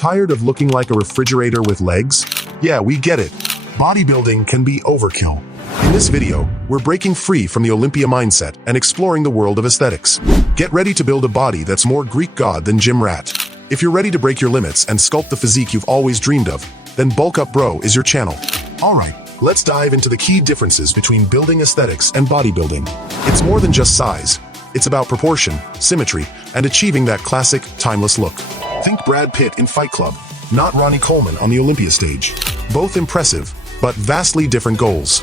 Tired of looking like a refrigerator with legs? Yeah, we get it. Bodybuilding can be overkill. In this video, we're breaking free from the Olympia mindset and exploring the world of aesthetics. Get ready to build a body that's more Greek god than gym rat. If you're ready to break your limits and sculpt the physique you've always dreamed of, then Bulk Up Bro is your channel. Alright, let's dive into the key differences between building aesthetics and bodybuilding. It's more than just size. It's about proportion, symmetry, and achieving that classic, timeless look. Think Brad Pitt in Fight Club, not Ronnie Coleman on the Olympia stage. Both impressive, but vastly different goals.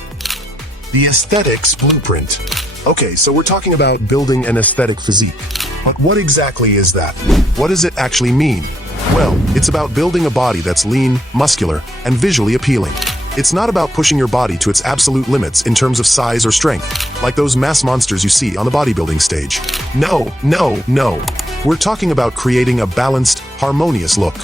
The aesthetics blueprint. Okay, so we're talking about building an aesthetic physique. But what exactly is that? What does it actually mean? Well, it's about building a body that's lean, muscular, and visually appealing. It's not about pushing your body to its absolute limits in terms of size or strength, like those mass monsters you see on the bodybuilding stage. No. We're talking about creating a balanced, harmonious look.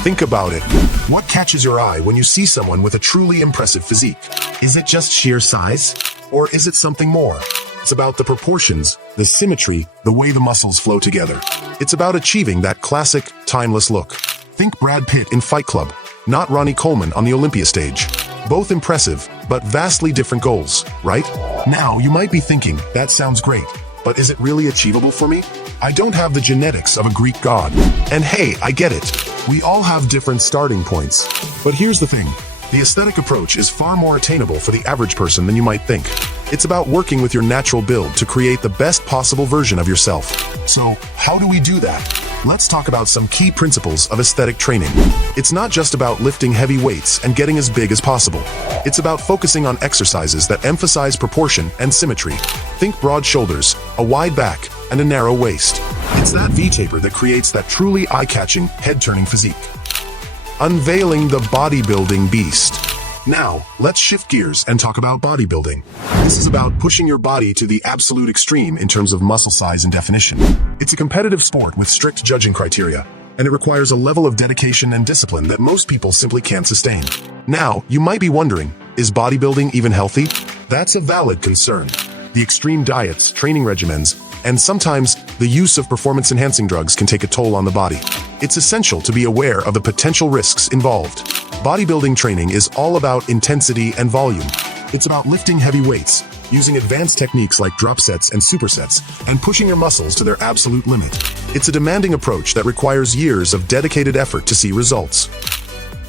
Think about it. What catches your eye when you see someone with a truly impressive physique? Is it just sheer size? Or is it something more? It's about the proportions, the symmetry, the way the muscles flow together. It's about achieving that classic, timeless look. Think Brad Pitt in Fight Club, not Ronnie Coleman on the Olympia stage. Both impressive, but vastly different goals, right? Now, you might be thinking, that sounds great, but is it really achievable for me? I don't have the genetics of a Greek god. And hey, I get it. We all have different starting points. But here's the thing. The aesthetic approach is far more attainable for the average person than you might think. It's about working with your natural build to create the best possible version of yourself. So, how do we do that? Let's talk about some key principles of aesthetic training. It's not just about lifting heavy weights and getting as big as possible. It's about focusing on exercises that emphasize proportion and symmetry. Think broad shoulders, a wide back, and a narrow waist. It's that V-taper that creates that truly eye-catching, head-turning physique. Unveiling the Bodybuilding Beast. Now, let's shift gears and talk about bodybuilding. This is about pushing your body to the absolute extreme in terms of muscle size and definition. It's a competitive sport with strict judging criteria, and it requires a level of dedication and discipline that most people simply can't sustain. Now, you might be wondering, is bodybuilding even healthy? That's a valid concern. The extreme diets, training regimens, and sometimes the use of performance-enhancing drugs can take a toll on the body. It's essential to be aware of the potential risks involved. Bodybuilding training is all about intensity and volume. It's about lifting heavy weights, using advanced techniques like drop sets and supersets, and pushing your muscles to their absolute limit. It's a demanding approach that requires years of dedicated effort to see results.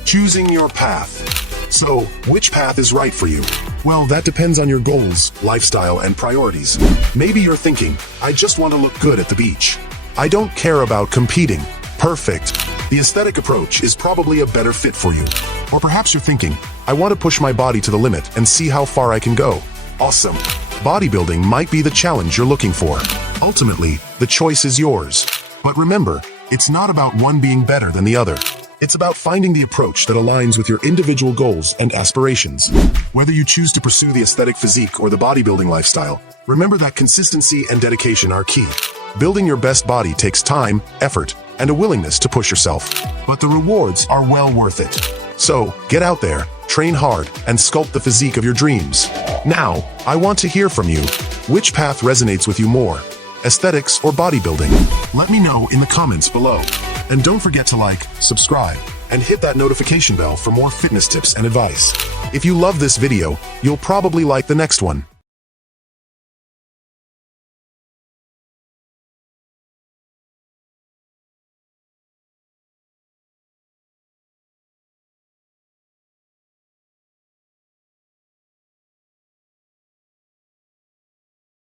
Choosing your path. So, which path is right for you? Well, that depends on your goals, lifestyle, and priorities. Maybe you're thinking, I just want to look good at the beach. I don't care about competing. Perfect. The aesthetic approach is probably a better fit for you. Or perhaps you're thinking, I want to push my body to the limit and see how far I can go. Awesome. Bodybuilding might be the challenge you're looking for. Ultimately, the choice is yours. But remember, it's not about one being better than the other. It's about finding the approach that aligns with your individual goals and aspirations. Whether you choose to pursue the aesthetic physique or the bodybuilding lifestyle, remember that consistency and dedication are key. Building your best body takes time, effort, and a willingness to push yourself. But the rewards are well worth it. So, get out there, train hard, and sculpt the physique of your dreams. Now, I want to hear from you. Which path resonates with you more? Aesthetics or bodybuilding? Let me know in the comments below. And don't forget to like, subscribe, and hit that notification bell for more fitness tips and advice. If you love this video, you'll probably like the next one.